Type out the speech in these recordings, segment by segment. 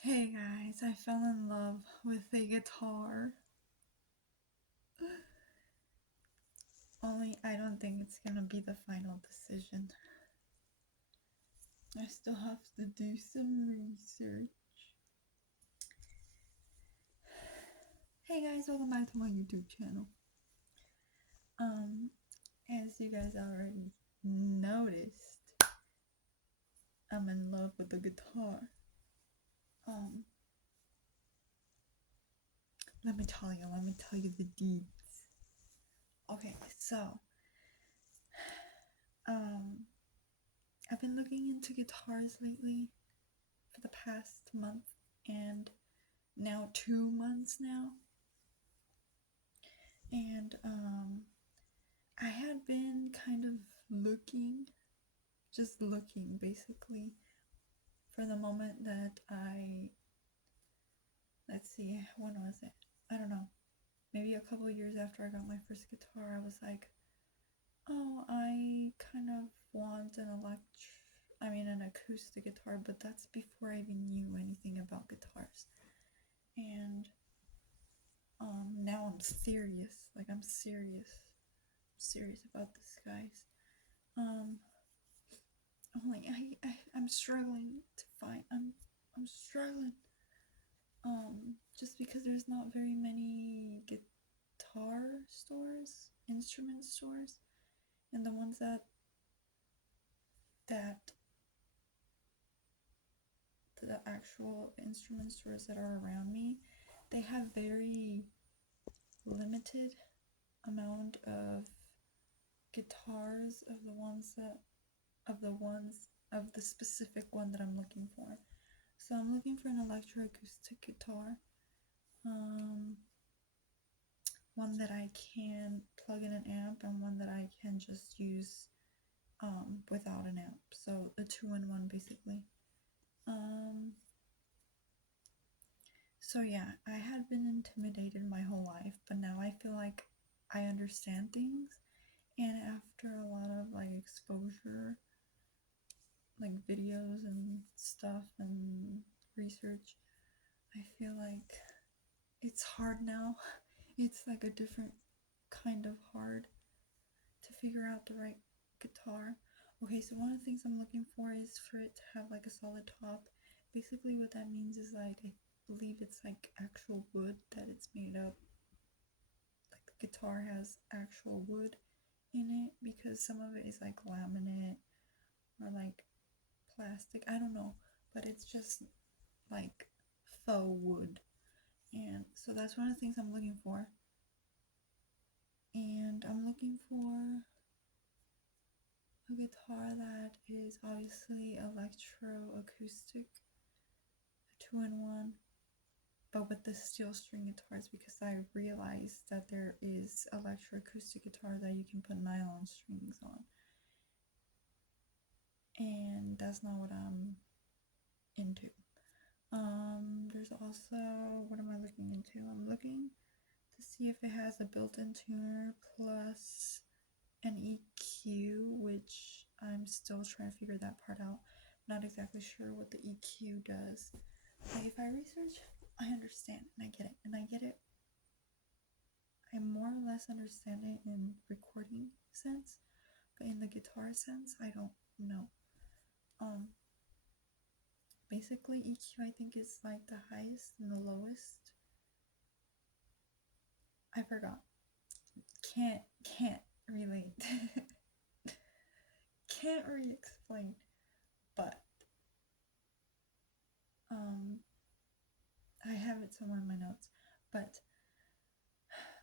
Hey guys, I fell in love with a guitar. Only I don't think it's gonna be the final decision. I still have to do some research. Hey guys, welcome back to my YouTube channel. As you guys already noticed, I'm in love with the guitar. Let me tell you the deeds. Okay, so I've been looking into guitars lately for the past month and now 2 months now. And I had been kind of just looking basically for the moment that let's see, when was it? I don't know. Maybe a couple years after I got my first guitar, I was like, oh, I kind of want an acoustic guitar, but that's before I even knew anything about guitars. And now I'm serious. I'm serious about this, guys. I'm struggling to find. I'm struggling. Just because there's not very many guitar stores, instrument stores, and the ones that the actual instrument stores that are around me, they have very limited amount of guitars of the specific one that I'm looking for. So I'm looking for an electroacoustic guitar, one that I can plug in an amp and one that I can just use without an amp. So a 2-in-1 basically. So yeah, I had been intimidated my whole life, but now I feel like I understand things, and after a lot of exposure, videos and stuff and research, I feel like it's hard now. It's like a different kind of hard to figure out the right guitar. Okay, so one of the things I'm looking for is for it to have a solid top. Basically what that means is I believe it's actual wood that it's made of. The guitar has actual wood in it, because some of it is laminate or plastic, I don't know, but it's just faux wood. And so that's one of the things I'm looking for. And I'm looking for a guitar that is obviously electroacoustic, a 2-in-1, but with the steel string guitars, because I realized that there is electroacoustic guitar that you can put nylon strings on. And that's not what I'm into. There's also, what am I looking into? I'm looking to see if it has a built-in tuner plus an EQ, which I'm still trying to figure that part out. Not exactly sure what the EQ does. But if I research, I understand and I get it. I more or less understand it in recording sense, but in the guitar sense, I don't know. Basically EQ I think is the highest and the lowest. I forgot. Can't relate. Can't really explain. But I have it somewhere in my notes. But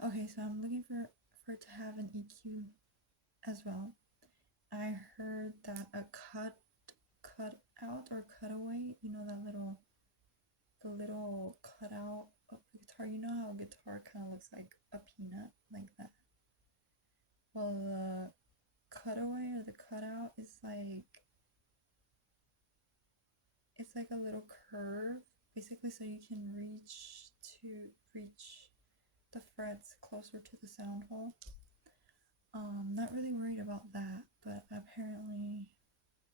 okay, so I'm looking for it to have an EQ as well. I heard that a cut out or cutaway, the little cutout of the guitar. You know how a guitar kind of looks like a peanut, like that. Well, the cutaway or the cutout is it's like a little curve, basically, so you can reach the frets closer to the sound hole. Not really worried about that, but apparently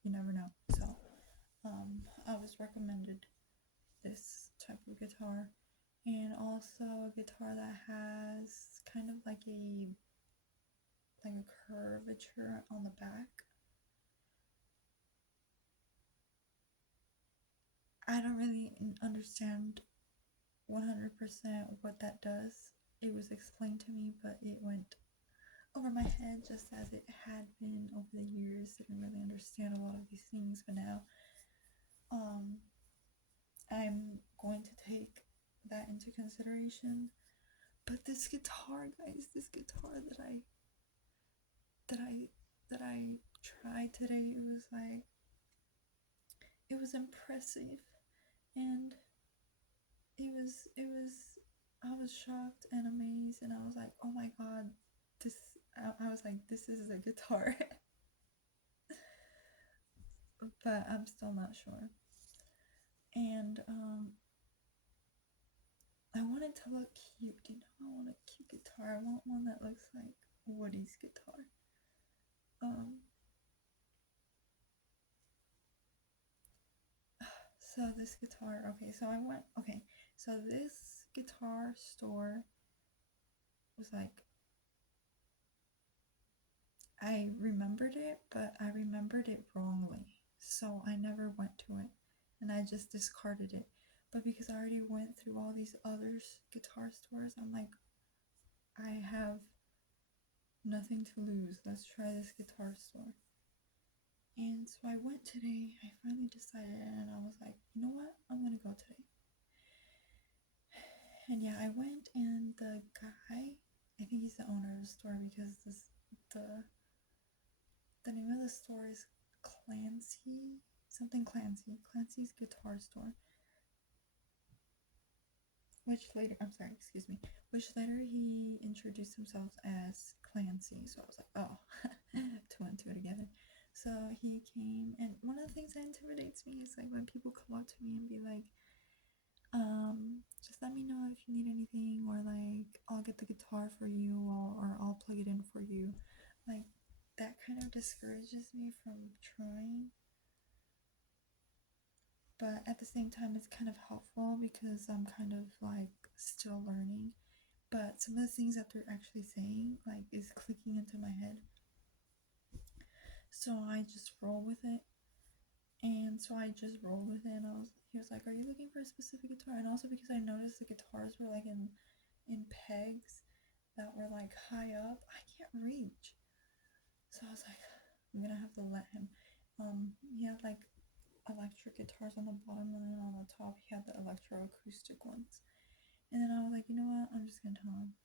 you never know. So I was recommended this type of guitar, and also a guitar that has kind of like a curvature on the back. I don't really understand 100% what that does. It was explained to me, but it went over my head just as it had been over the years. I didn't really understand a lot of these things, but now I'm going to take that into consideration. But this guitar, guys, this guitar that I that I tried today, it was impressive, and it was I was shocked and amazed, and I was like, oh my god, this I was like, this is a guitar. But I'm still not sure. And I want it to look cute, you know. I want a cute guitar. I want one that looks like Woody's guitar. So this guitar, so this guitar store was like, I remembered it, but I remembered it wrongly. So I never went to it, and I just discarded it. But because I already went through all these other guitar stores, I'm like, I have nothing to lose. Let's try this guitar store. And so I went today. I finally decided, and I was like, you know what? I'm gonna go today. And yeah, I went, and the guy, I think he's the owner of the store, because the name of the store is Clancy's Guitar Store. Which later he introduced himself as Clancy. So I was like, oh, two and two together. So he came, and one of the things that intimidates me is like when people come up to me and be like, just let me know if you need anything, or like, I'll get the guitar for you, or I'll plug it in for you. Like, that kind of discourages me from trying. But at the same time, it's kind of helpful because I'm kind of like still learning. But some of the things that they're actually saying, like, is clicking into my head. So I just roll with it. And so I just rolled with it, and he was like, are you looking for a specific guitar? And also because I noticed the guitars were like in pegs that were like high up, I can't reach. So I was like, I'm gonna have to let him. He had like electric guitars on the bottom, and then on the top he had the electroacoustic ones. And then I was like, you know what? I'm just gonna tell him.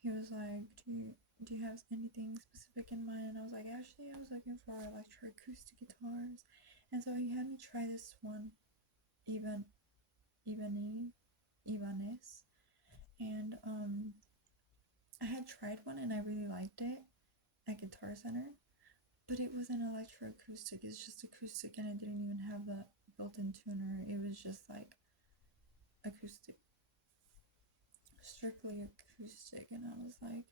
He was like, do you have anything specific in mind? And I was like, actually, I was looking for electroacoustic guitars. And so he had me try this one, Ibanez. And I had tried one, and I really liked it at Guitar Center. But it was an electroacoustic. It's just acoustic, and it didn't even have the built-in tuner. It was just like acoustic, strictly acoustic. And I was like,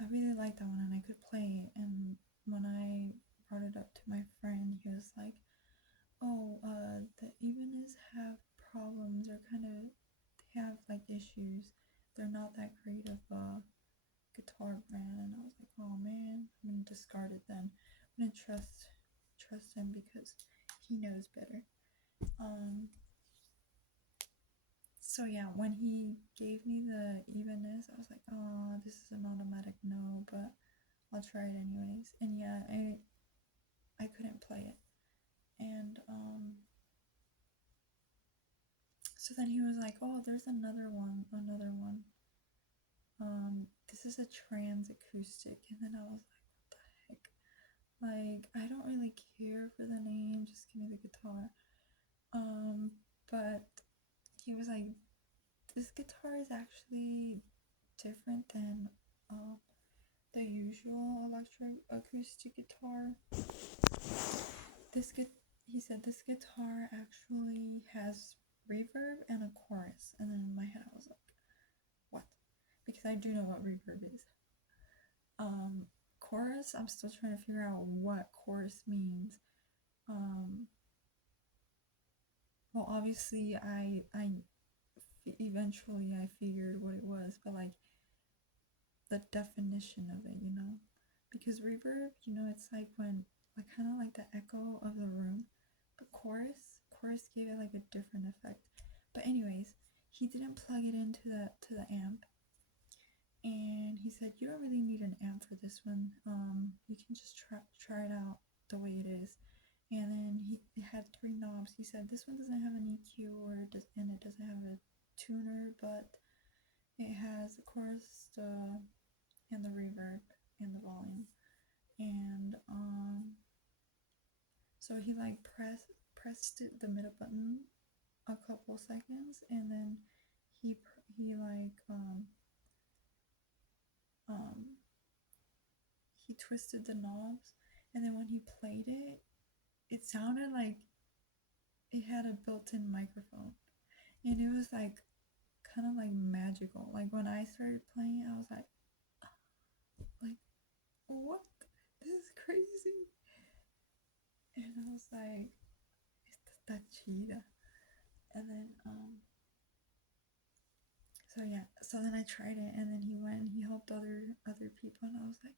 I really liked that one, and I could play it. And when I brought it up to my friend, he was like, oh, the Ibanez have problems, or kind of, they have like issues. They're not that great of a guitar brand. And I was like, oh man, I'm gonna discard it then. I'm gonna trust him because he knows better. So yeah, when he gave me the Ibanez, I was like, oh, this is an automatic no, but I'll try it anyways. And yeah, I couldn't play it. And so then he was like, oh, there's another one. This is a trans acoustic. And then I was like, what the heck? Like, I don't really care for the name, just give me the guitar. But he was like, this guitar is actually different than the usual electroacoustic guitar. He said this guitar actually has reverb and a chorus. And then in my head I was like, what? Because I do know what reverb is. Chorus, I'm still trying to figure out what chorus means. well, obviously eventually I figured what it was, but like the definition of it, because reverb, it's like when, like, kind of like the echo of the room, but chorus gave it like a different effect. But anyways, he didn't plug it into the amp, and he said you don't really need an amp for this one. You can just try it out the way it is. And then it had three knobs. He said this one doesn't have an EQ and it doesn't have a tuner, but it has the chorus, and the reverb and the volume. And so he like pressed the middle button a couple seconds, and then he like he twisted the knobs, and then when he played it, it sounded like it had a built-in microphone, and it was like kind of like magical. Like when I started playing, I was like, what? This is crazy. And I was like, está chida. And then so then I tried it, and then he helped other people, and I was like,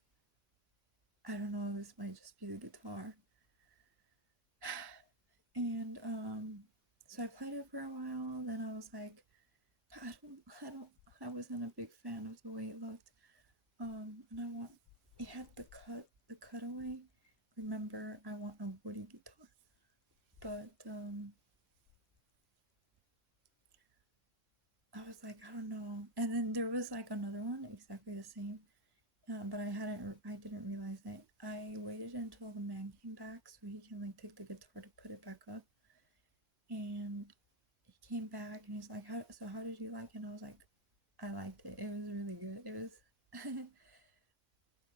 I don't know, this might just be the guitar. And so I played it for a while, then I was like, I wasn't a big fan of the way it looked. And it had the cutaway. Remember, I want a woody guitar. But I was like, I don't know. And then there was like another one exactly the same, but I didn't realize it. I waited until the man came back so he can like take the guitar to put it back up. And he came back and he's like, how did you like it? And I was like, I liked it. It was really good. It was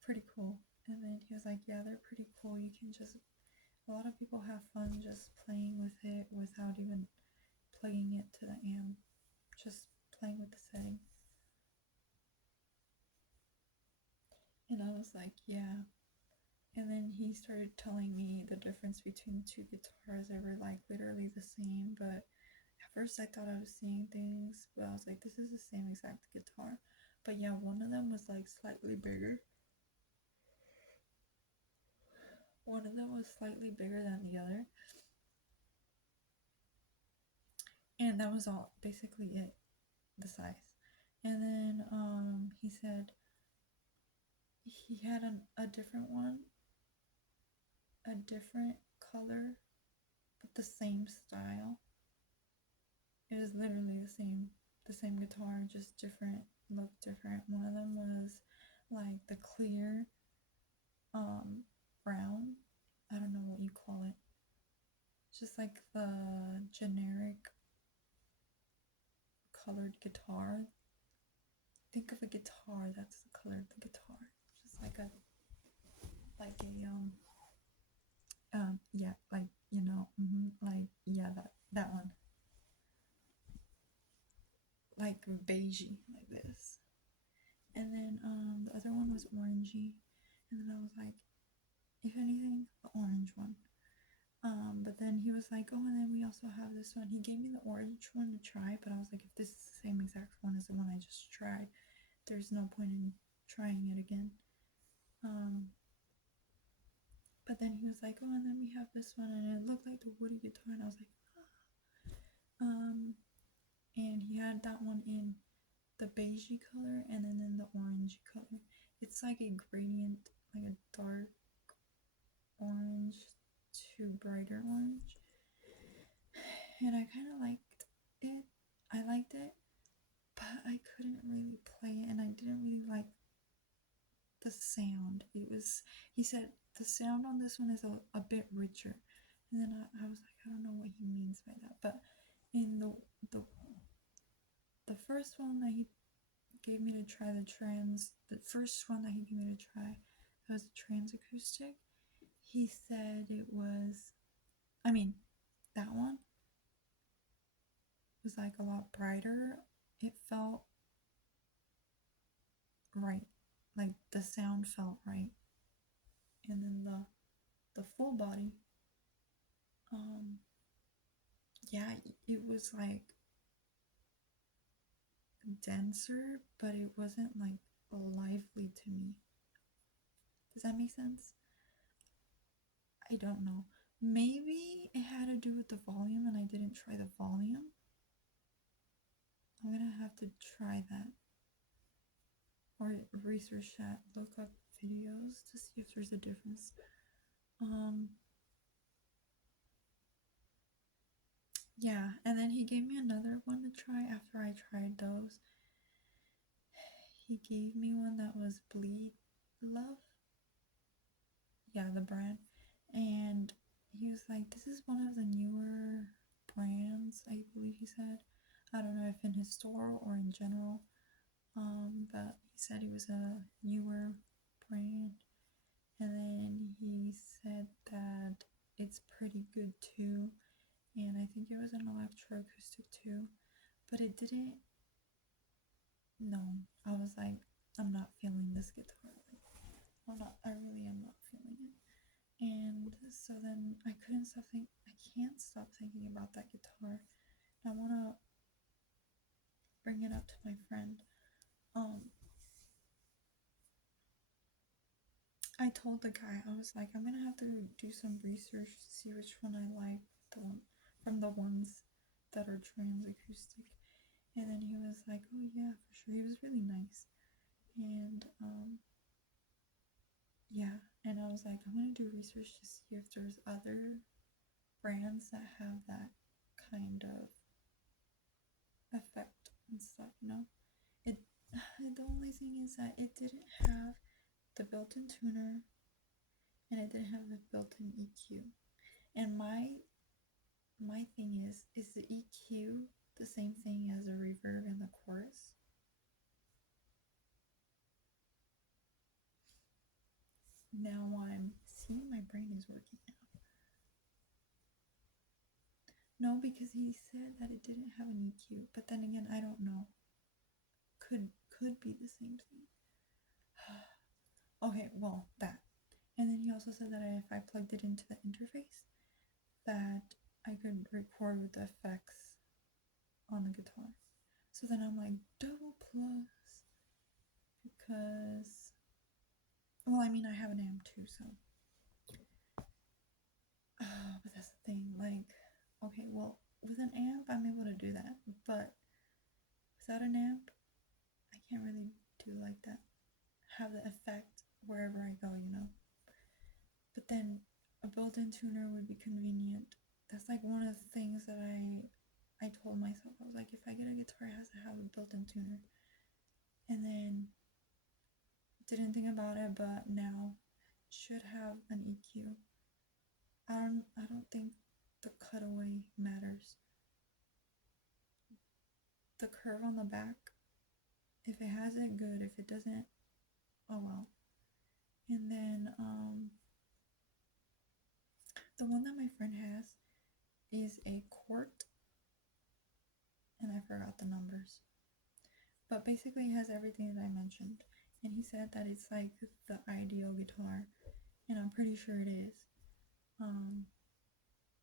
pretty cool. And then he was like, yeah, they're pretty cool. You can a lot of people have fun just playing with it without even plugging it to the amp, just playing with the setting. And I was like, yeah. And then he started telling me the difference between the two guitars. They were like literally the same, but at first I thought I was seeing things, but I was like, this is the same exact guitar. But yeah, one of them was like slightly bigger. One of them was slightly bigger than the other. And that was all, basically it, the size. And then he said he had a different one, a different color, but the same style. It was literally the same guitar, just different, looked different. One of them was like the clear brown. I don't know what you call it. Just like the generic colored guitar. Think of a guitar that's the color of the guitar. Just like a yeah, like like yeah, that one. Like beigey, like this. And then the other one was orangey. And then I was like, if anything, the orange one. But then he was like, oh, and then we also have this one. He gave me the orange one to try, but I was like, if this is the same exact one as the one I just tried, there's no point in trying it again. But then he was like, oh, and then we have this one, and it looked like the woody guitar, and I was like, and he had that one in the beigey color and then in the orange color. It's like a gradient, like a dark orange to brighter orange. And I kind of liked it. I liked it, but I couldn't really play it, and I didn't really like the sound. He said the sound on this one is a bit richer. And then I was like, I don't know what he means by that. But in the first one that he gave me to try, the first one that he gave me to try, that was a trans acoustic. He said it was, that one was like a lot brighter. It felt right, like the sound felt right. And then the full body, yeah, it was like denser, but it wasn't like lively to me. Does that make sense? I don't know. Maybe it had to do with the volume and I didn't try the volume. I'm gonna have to try that. Or research that. Look up videos to see if there's a difference. Yeah, and then he gave me another one to try after I tried those. He gave me one that was Bleed Love. Yeah, the brand. And he was like, this is one of the newer brands, I believe he said. I don't know if in his store or in general. But he said it was a newer brand. And then he said that it's pretty good too. And I think it was an electroacoustic too. But it didn't. No, I was like, I'm not feeling this guitar. I really am not feeling it. And so then I can't stop thinking about that guitar. I want to bring it up to my friend. I told the guy, I was like, I'm gonna have to do some research to see which one I like, from the ones that are trans acoustic. And then he was like, oh yeah, for sure. He was really nice. And yeah, and I was like, I'm gonna do research to see if there's other brands that have that kind of effect and stuff, It the only thing is that it didn't have the built-in tuner and it didn't have the built-in EQ. And my thing is the EQ the same thing as a reverb in the chorus? Now I'm seeing my brain is working now. No, because he said that it didn't have an EQ, but then again, I don't know. Could be the same thing. Okay, well, that. And then he also said that if I plugged it into the interface, that I could record with the effects on the guitar. So then I'm like, double plus. Because, well, I mean, I have an amp too, so. But that's the thing, like, okay, well, with an amp, I'm able to do that. But without an amp, I can't really do like that. Have the effect wherever I go, But then a built-in tuner would be convenient. That's like one of the things that I told myself. I was like, if I get a guitar, it has to have a built-in tuner. And then didn't think about it, but now it should have an EQ. I don't think the cutaway matters. The curve on the back, if it has it, good. If it doesn't, oh well. And then the one that my friend has is a quart, and I forgot the numbers. But basically it has everything that I mentioned. And he said that it's like the ideal guitar, and I'm pretty sure it is.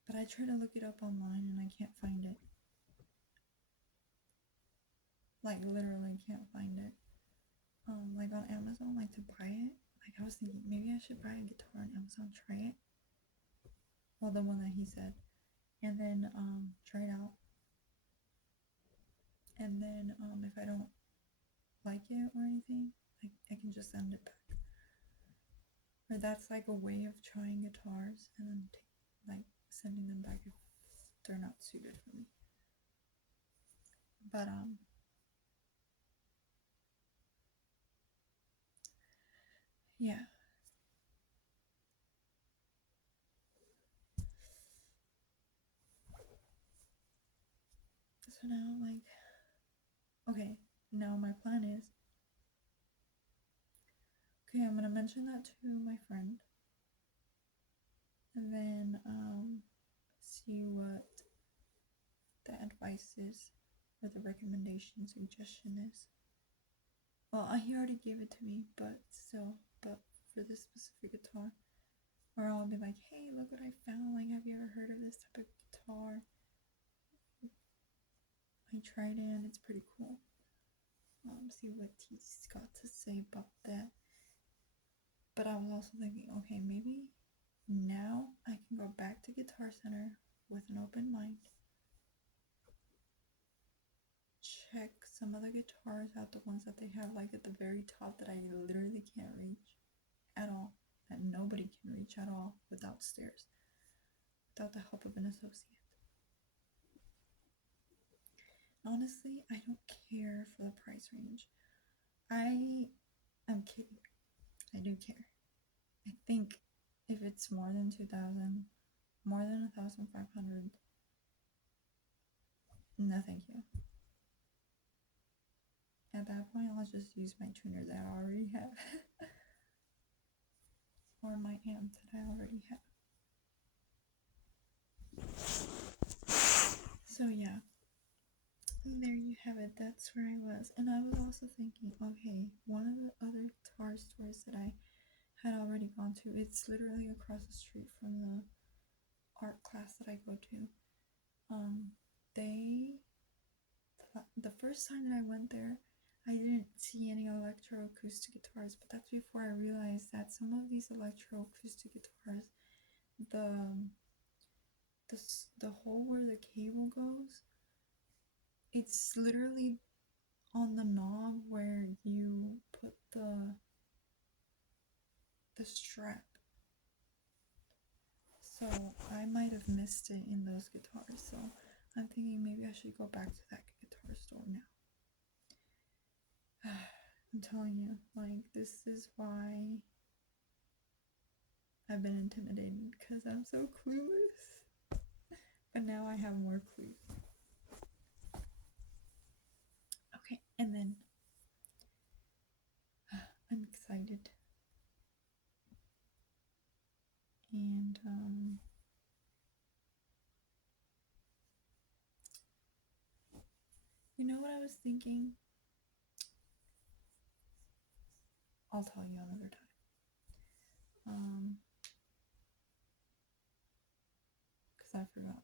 But I tried to look it up online and I can't find it. Like literally can't find it. Like on Amazon, like to buy it. Like I was thinking maybe I should buy a guitar on Amazon, try it. Well, the one that he said. And then try it out. And then if I don't like it or anything, I can just send it back. Or that's like a way of trying guitars and then sending them back if they're not suited for me. But yeah. So now okay, now my plan is okay, I'm gonna mention that to my friend and then see what the advice is or the recommendation suggestion is. Well, he already gave it to me, but for this specific guitar, or I'll be like, hey, look what I found. Like, have you ever heard of this type of guitar? tried it and it's pretty cool. See what he's got to say about that. But I was also thinking, okay, maybe now I can go back to Guitar Center with an open mind, check some other guitars out, the ones that they have like at the very top that I literally can't reach at all, that nobody can reach at all without stairs, without the help of an associate. Honestly, I don't care for the price range. I am kidding. I do care. I think if it's more than 2,000, more than 1,500, no thank you. At that point, I'll just use my tuner that I already have. Or my amp that I already have. So yeah, there you have it. That's where I was. And I was also thinking, okay, one of the other guitar stores that I had already gone to, it's literally across the street from the art class that I go to. The first time that I went there, I didn't see any electroacoustic guitars, but that's before I realized that some of these electroacoustic guitars, the hole where the cable goes, it's literally on the knob where you put the strap. So I might have missed it in those guitars. So I'm thinking maybe I should go back to that guitar store now. I'm telling you, like, this is why I've been intimidated, because I'm so clueless. But now I have more clues. Okay, and then I'm excited. And you know what I was thinking? I'll tell you another time. Because I forgot.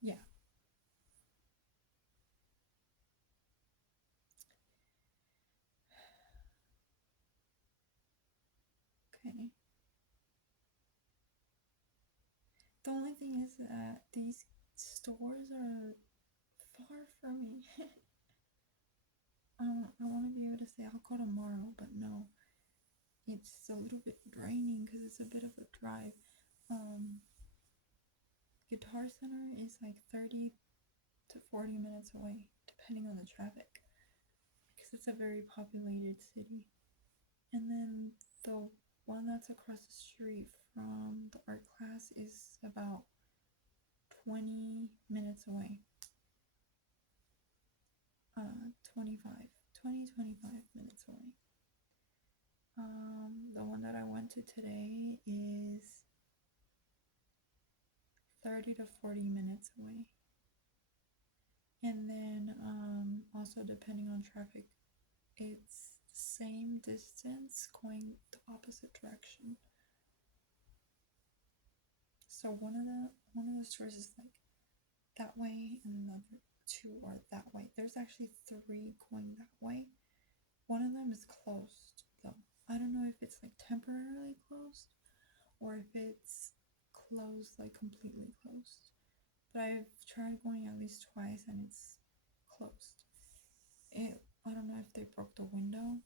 Yeah. Okay. The only thing is that these stores are far from me. I want to be able to say I'll go tomorrow, but no. It's a little bit draining because it's a bit of a drive. Guitar Center is like 30 to 40 minutes away, depending on the traffic, because it's a very populated city. And then the one that's across the street from the art class is about 20 minutes away. 25 minutes away. The one that I went to today is 30 to 40 minutes away. And then also depending on traffic, it's the same distance going the opposite direction. So one of the stores is like that way, and another two are that way. There's actually 3 going that way. One of them is closed though. I don't know if it's like temporarily closed or if it's closed, like completely closed. But I've tried going at least twice and it's closed. I don't know if they broke the window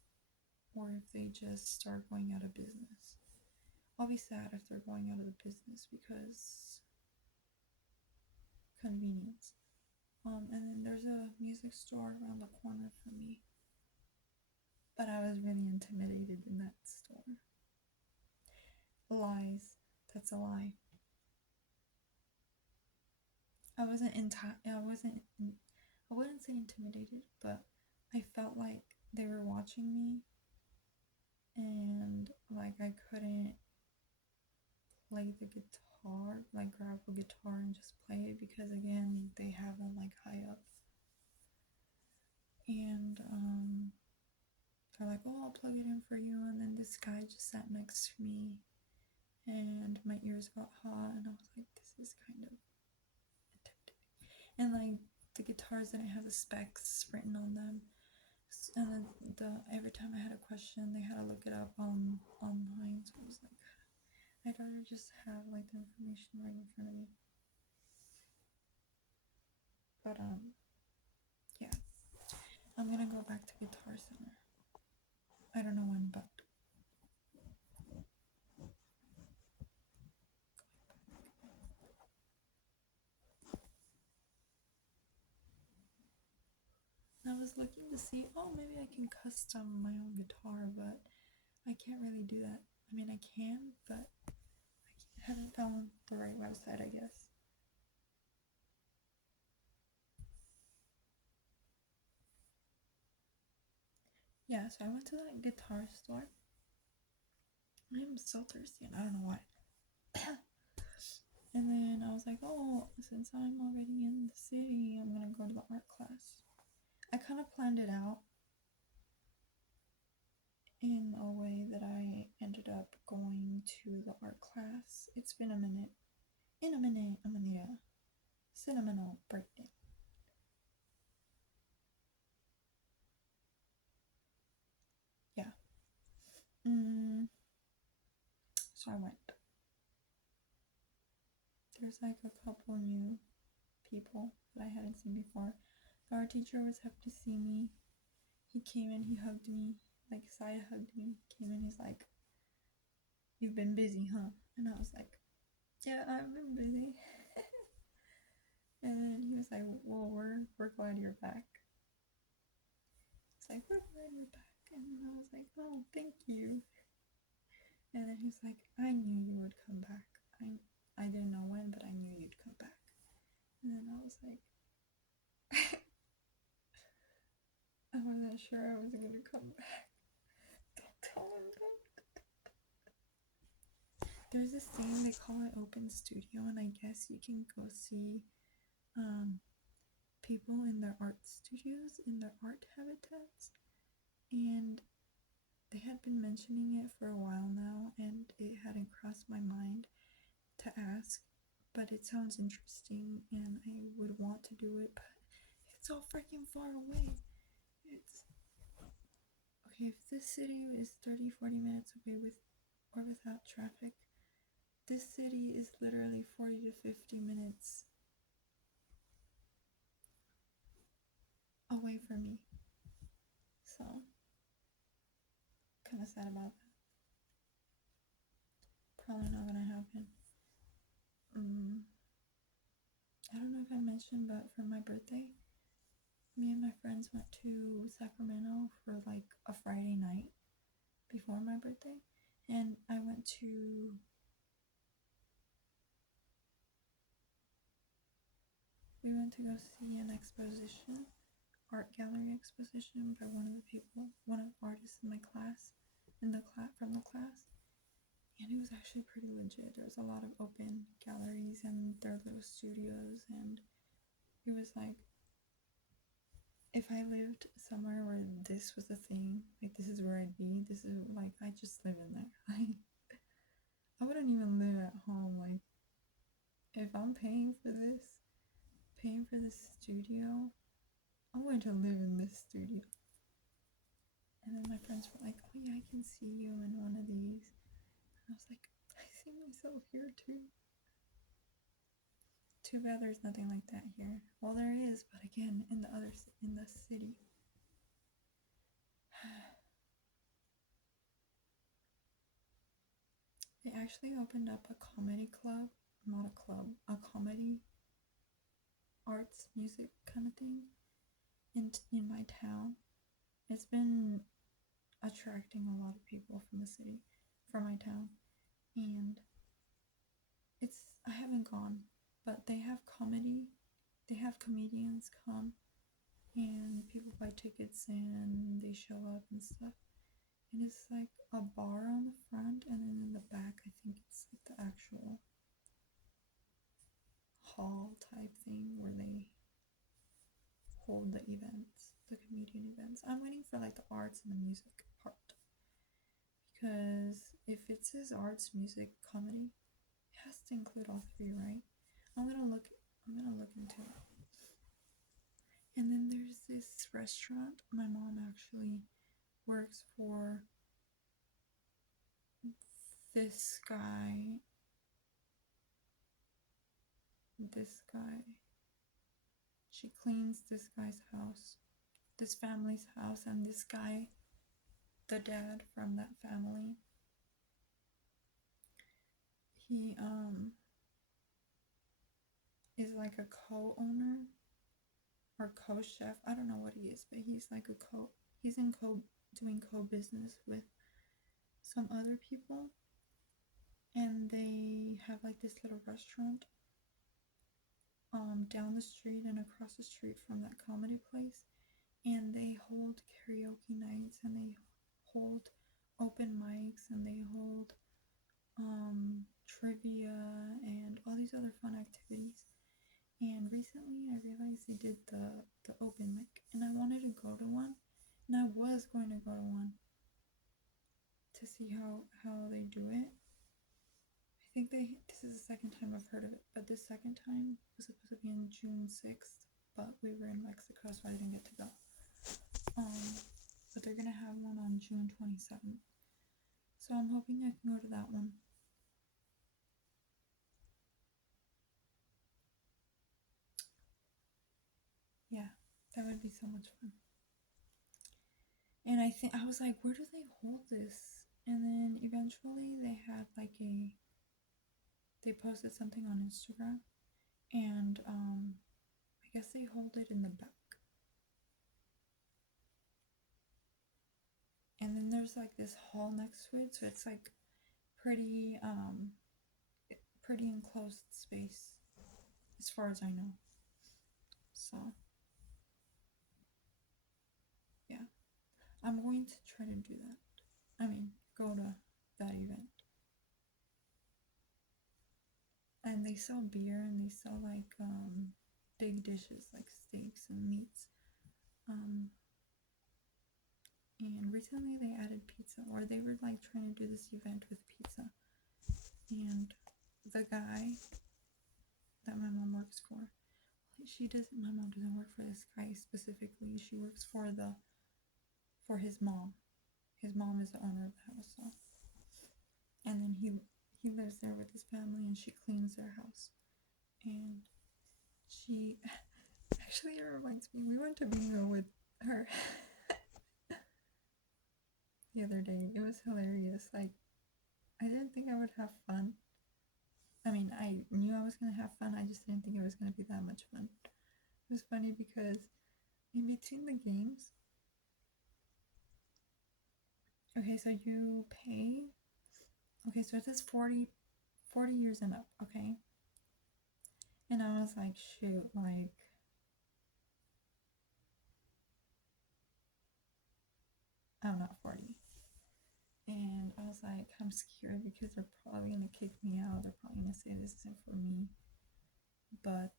or if they just start going out of business. I'll be sad if they're going out of the business because convenience. And then there's a music store around the corner from me. But I was really intimidated in that store. Lies. That's a lie. I wouldn't say intimidated, but I felt like they were watching me and like I couldn't play the guitar, like grab a guitar and just play it, because again, they have them like high up. And are like, oh, I'll plug it in for you. And then this guy just sat next to me and my ears got hot. And I was like, this is kind of intimidating. And like the guitars didn't have the specs written on them. And then every time I had a question, they had to look it up online. So I was like, I'd rather just have like the information right in front of me. But yeah, I'm gonna go back to Guitar Center. I don't know when, but I was looking to see, oh, maybe I can custom my own guitar, but I can't really do that. I mean, I can, but I haven't found the right website, I guess. Yeah, so I went to that guitar store. I am so thirsty, and I don't know why. And then I was like, oh, since I'm already in the city, I'm gonna go to the art class. I kind of planned it out in a way that I ended up going to the art class. It's been a minute. In a minute, I'm gonna need a cinnamon breakdown. Yeah. So I went. There's like a couple new people that I hadn't seen before. The art teacher was happy to see me. He came in, he hugged me, like Saya hugged me. Came in, he's like, "You've been busy, huh?" And I was like, "Yeah, I've been busy." And then he was like, "Well, we're glad you're back." It's like, "We're glad you're back," and then I was like, "Oh, thank you." And then he's like, "I knew you would come back. I didn't know when, but I knew you'd come back." And then I was like, I wasn't sure I was gonna come back. Don't tell him that. There's this thing they call it open studio, and I guess you can go see people in their art studios, in their art habitats, and they had been mentioning it for a while now, and it hadn't crossed my mind to ask, but it sounds interesting, and I would want to do it, but it's so freaking far away. It's okay if this city is 30-40 minutes away with or without traffic. This city is literally 40 to 50 minutes away from me. So, kind of sad about that. Probably not gonna happen. I don't know if I mentioned, but for my birthday, me and my friends went to Sacramento for like a Friday night before my birthday. And we went to go see an exposition, art gallery exposition by one of the artists in my class, from the class. And it was actually pretty legit. There was a lot of open galleries and their little studios, and it was like, if I lived somewhere where this was a thing, like this is where I'd be, this is like, I just live in there. Like, I wouldn't even live at home. Like, if I'm paying for this studio, I'm going to live in this studio. And then my friends were like, oh yeah, I can see you in one of these. And I was like, I see myself here too. Too bad there's nothing like that here. Well, there is, but again, in the city. They actually opened up a comedy club, not a club, a comedy arts music kind of thing in my town. It's been attracting a lot of people from the city, from my town, and I haven't gone, but they have comedians come, and people buy tickets and they show up and stuff. And it's like a bar on the front, and then in the back, I think it's like the actual hall type thing where they hold the events, the comedian events. I'm waiting for like the arts and the music because if it says arts, music, comedy, it has to include all three, right? I'm gonna look. I'm gonna look into it. And then there's this restaurant. My mom actually works for this guy. This guy. She cleans this guy's house, this family's house, and this guy, the dad from that family, he is like a co-owner or co-chef. I don't know what he is, but he's like he's in doing co-business with some other people, and they have like this little restaurant down the street and across the street from that comedy place, and they hold karaoke nights, and they hold open mics, and they hold trivia and all these other fun activities. And recently I realized they did the open mic, and I wanted to go to one, and I was going to go to one to see how they do it. I think this is the second time I've heard of it, but this second time was supposed to be on June 6th, but we were in Mexico, so I didn't get to go. But they're gonna have one on June 27th, so I'm hoping I can go to that one. Yeah, that would be so much fun. And I was like, where do they hold this? And then eventually they posted something on Instagram, and I guess they hold it in the back. And then there's like this hall next to it, so it's like pretty enclosed space as far as I know. So yeah, I'm going to try to do that. I mean, go to that event. And they sell beer, and they sell like big dishes like steaks and meats. And recently they added pizza, or they were like trying to do this event with pizza. And the guy that my mom works for, my mom doesn't work for this guy specifically. She works for his mom. His mom is the owner of the house, so. And then he lives there with his family, and she cleans their house. And she actually, it reminds me, we went to bingo with her the other day. It was hilarious. Like, I didn't think I would have fun. I mean, I knew I was gonna have fun, I just didn't think it was gonna be that much fun. It was funny because in between the games, okay, so you pay, okay, so it says 40 years and up, okay? And I was like, shoot, like, I'm not 40. And I was like, I'm scared because they're probably gonna kick me out. They're probably gonna say this isn't for me. But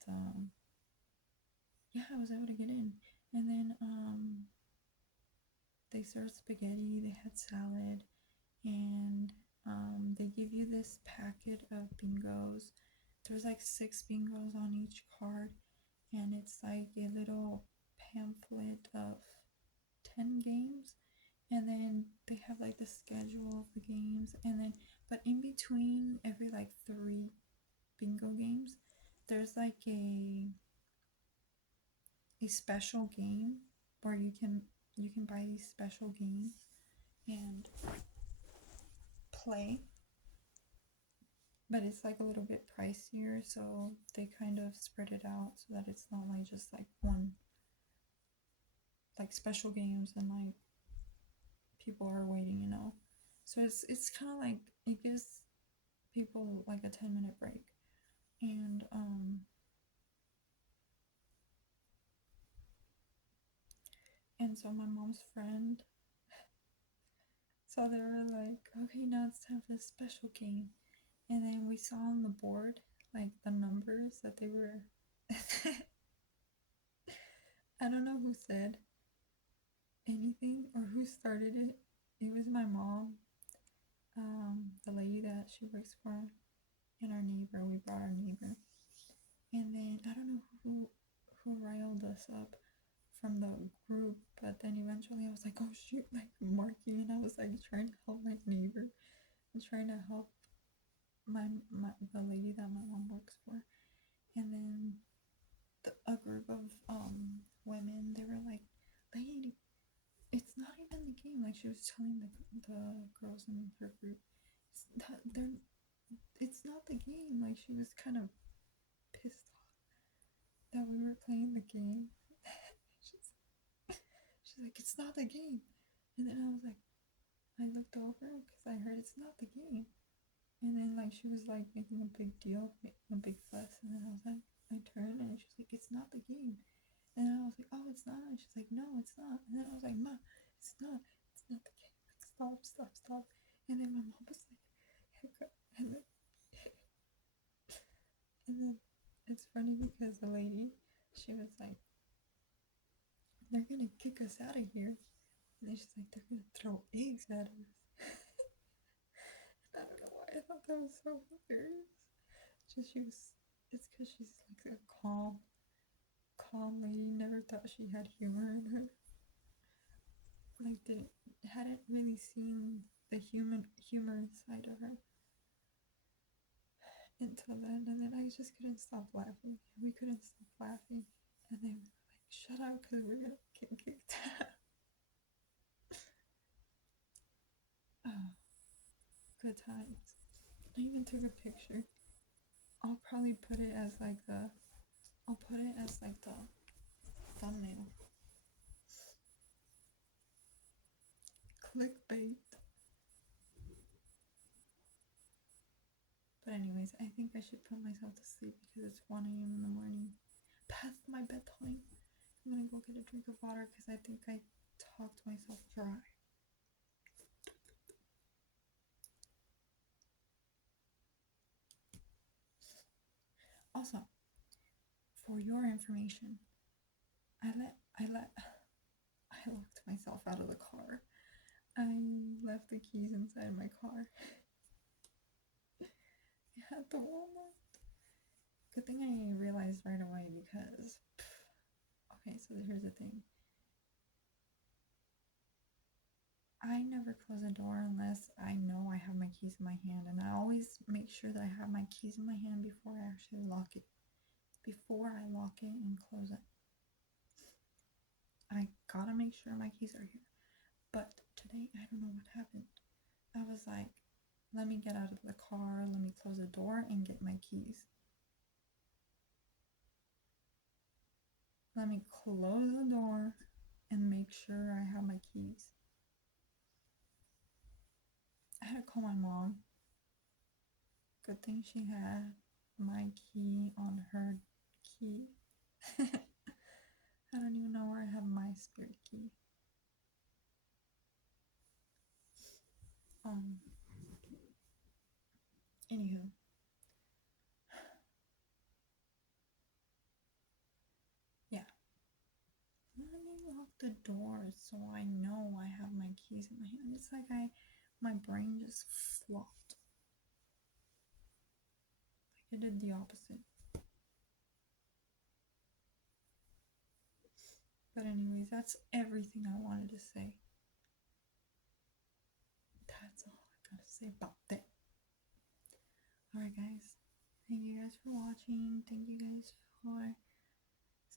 yeah, I was able to get in. And then they served spaghetti, they had salad, and they give you this packet of bingos. There's like 6 bingos on each card, and it's like a little pamphlet of 10 games, and then they have like the schedule of the games, and then but in between every like 3 bingo games there's like a special game where you can buy these special games and play, but it's like a little bit pricier, so they kind of spread it out so that it's not like just like one, like special games and like people are waiting, you know. So it's kind of like it gives people like a 10-minute break. And so my mom's friend, so they were like, okay, now it's time for a special game. And then we saw on the board like the numbers that they were I don't know who said anything or who started it. It was my mom. the lady that she works for, and our neighbor. We brought our neighbor, and then I don't know who riled us up from the group, but then eventually I was like, oh shoot, like marking, and I was like trying to help my neighbor and trying to help my the lady that my mom works for, and then a group of women, they were like, lady, it's not even the game. Like she was telling the girls in her group, it's not the game. Like she was kind of pissed off that we were playing the game. she's, she's like, it's not the game. And then I was like, I looked over because I heard it's not the game. And then like she was like making a big deal, a big fuss. And then I was like, I turned and she's like, it's not the game. And I was like, oh, it's not. And she's like, no, it's not. And then I was like, Ma, it's not the game. Like, stop. And then my mom was like, and then it's funny because the lady, she was like, they're gonna kick us out of here. And then she's like, they're gonna throw eggs at us. I don't know why I thought that was so hilarious. It's because she's like a calm lady. Never thought she had humor in her. Like hadn't really seen the humor side of her until then, and then I just couldn't stop laughing. We couldn't stop laughing, and then we were like, shut up, because we're gonna get kicked out. Oh, good times. I even took a picture. I'll probably put it as like the thumbnail. Clickbait. But anyways, I think I should put myself to sleep because it's 1 a.m. in the morning. Past my bedtime. I'm gonna go get a drink of water because I think I talked myself dry. Also, for your information, I locked myself out of the car. I left the keys inside my car. At the Walmart. Good thing I realized right away because okay, so here's the thing. I never close a door unless I know I have my keys in my hand, and I always make sure that I have my keys in my hand before I actually lock it. Before I lock it and close it. I gotta make sure my keys are here. But today, I don't know what happened. I was like, let me get out of the car, let me close the door and get my keys. Let me close the door and make sure I have my keys. I had to call my mom. Good thing she had my key on her key. I don't even know where I have my spirit key. Anywho. Yeah. Let me lock the door so I know I have my keys in my hand. It's like my brain just flopped. Like it did the opposite. But anyways, that's everything I wanted to say. That's all I gotta say about that. Alright guys, thank you guys for watching. Thank you guys for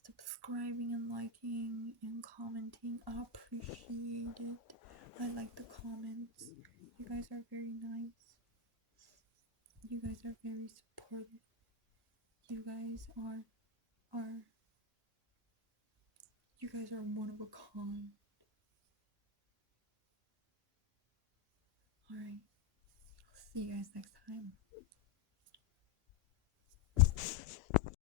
subscribing and liking and commenting. I appreciate it. I like the comments. You guys are very nice. You guys are very supportive. You guys are one of a kind. Alright, I'll see you guys next time.